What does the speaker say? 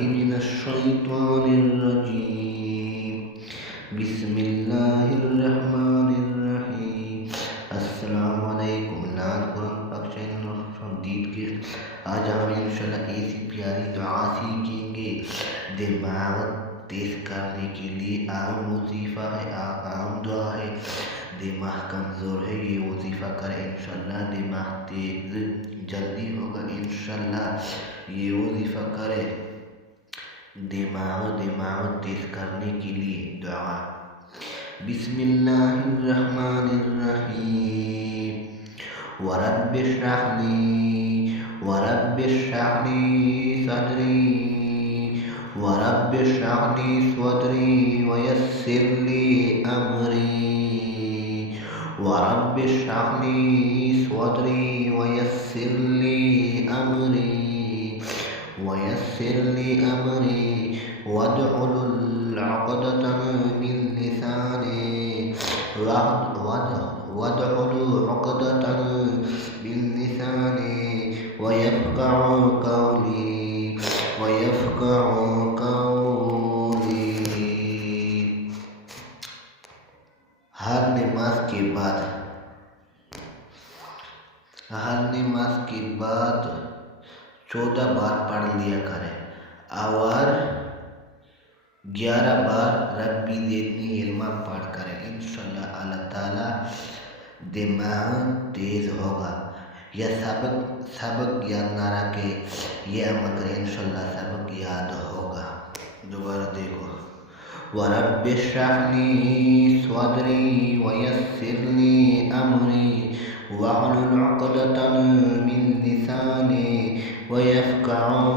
من الشيطان الرجيم بسم الله الرحمن الرحيم अस्सलाम वालेकुम नाज कुरान पाक चैनल और दीद के आज हम इंशाल्लाह ऐसी प्यारी दुआ सीखेंगे दिमाग तेज करने के लिए आम वजीफ़ा है आम दुआ है। दिमाग कमज़ोर है ये वजीफ़ा करें इंशाल्लाह दिमाग तेज जल्दी होगा इंशाल्लाह ये वजीफ़ा करें दिमाग तेज करने के लिए दुआ। बिस्मिल्लाहिर्रहमानिर्रहीम वरब्बिश्रह ली सदरी वयस्सिर ली अमरी वयस्सिर ली अमरी वहलुल उक़दतम मिन लिसानी वयफ़क़हू क़ौली। हर नमाज के बाद 14 बार पढ़ लिया करें और 11 बार रब्बी ज़िदनी इल्मा पढ़ करें इंशाल्लाह अल्लाह ताला दिमाग तेज होगा। यह सबक याद ना रखे ये अमल करें इंशाल्लाह सबक याद होगा। दोबारा देखो वरब्बिश्रह ली सदरी वयस्सिर ली अमरी वहलुल उक़दतम मिन लिसानी वयफ़क़हू